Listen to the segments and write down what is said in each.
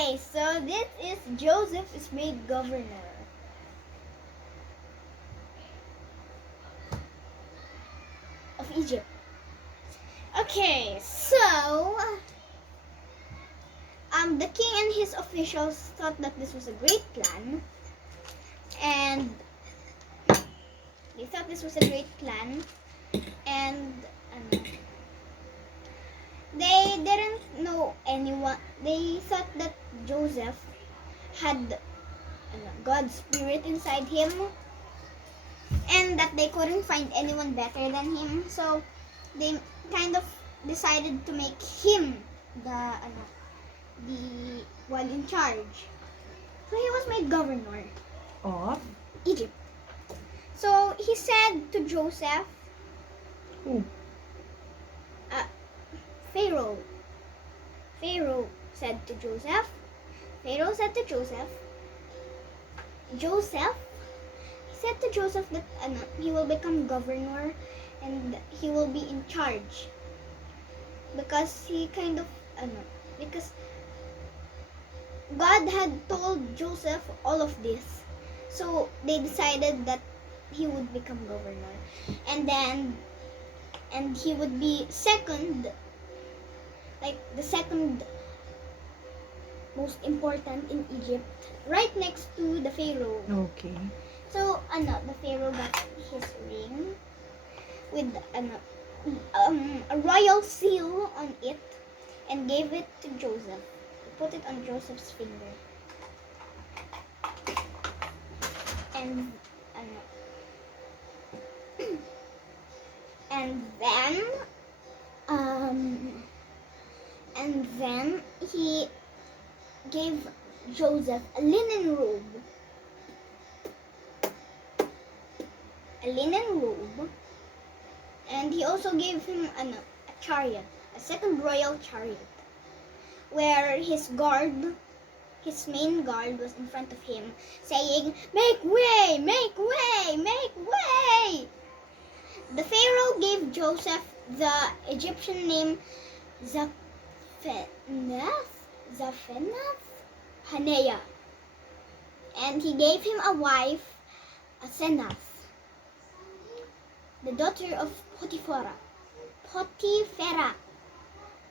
Okay, so this is Joseph is made governor of Egypt. Okay, so the king and his officials thought that this was a great plan, and they thought this was a great plan, and they didn't know anyone. They thought that Joseph had God's spirit inside him, and that they couldn't find anyone better than him. So they kind of decided to make him the one in charge. So he was made governor Of? Egypt. So he said to Joseph, Who? Pharaoh. Pharaoh said to Joseph. Pharaoh said to Joseph. Joseph said to Joseph that he will become governor and he will be in charge because he kind of because God had told Joseph all of this, so they decided that he would become governor, and he would be second, like the second most important in Egypt, right next to the Pharaoh. Okay. So the Pharaoh got his ring with a royal seal on it and gave it to Joseph. He put it on Joseph's finger. And and then he gave Joseph a linen robe. And he also gave him a chariot, a second royal chariot, where his main guard was in front of him, saying, "Make way, make way, make way!" The Pharaoh gave Joseph the Egyptian name Zaphenath Paneah, and he gave him a wife, Asenath, the daughter of Potiphera,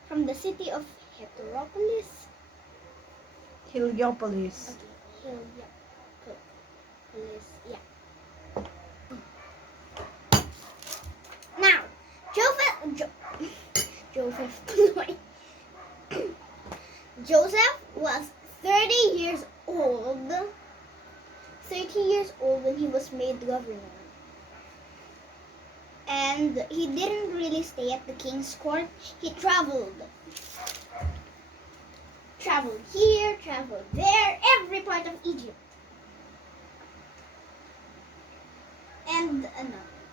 from the city of Heliopolis. Okay, Heliopolis, yeah. Now, Joseph was 30 years old. 30 years old when he was made governor. And he didn't really stay at the king's court. He traveled. Traveled here, traveled there, every part of Egypt. And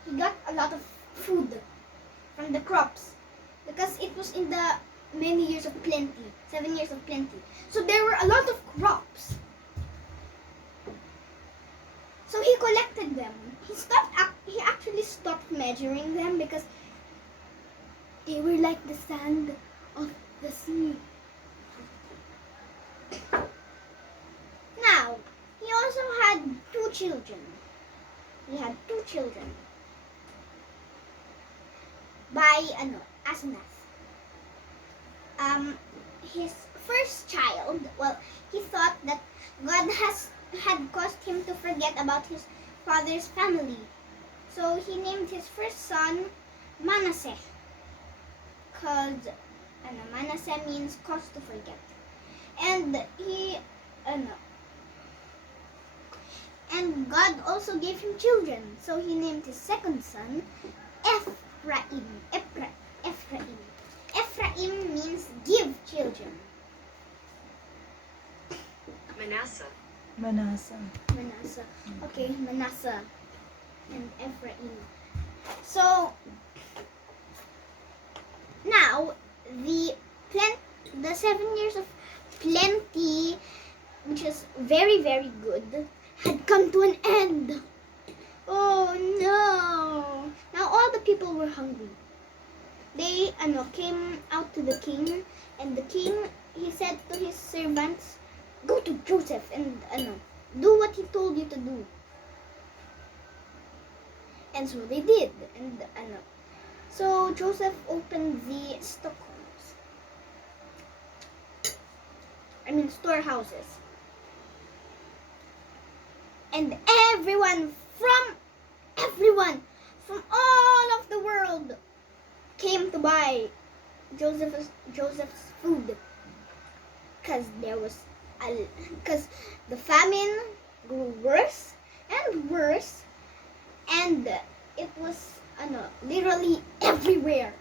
he got a lot of food from the crops because it was in the many years of plenty, 7 years of plenty. So there were a lot of crops. So he collected them. He actually stopped measuring them because they were like the sand of the sea. Now, he also had two children. By Asenath. His first child, well, he thought that God had caused him to forget about his father's family. So he named his first son Manasseh, because Manasseh means cause to forget. And and God also gave him children, so he named his second son Ephraim. Ephraim means give children. Manasseh. Okay, Manasseh and Ephraim. So now the 7 years of plenty, which is very, very good, had come to an end. Oh no! Now all the people were hungry. They came out to the king, and the king, he said to his servants, go to Joseph and do what he told you to do. And so they did. And so Joseph opened the storehouses. And everyone from all of the world came to buy Joseph's food, because the famine grew worse and worse, and it was literally everywhere.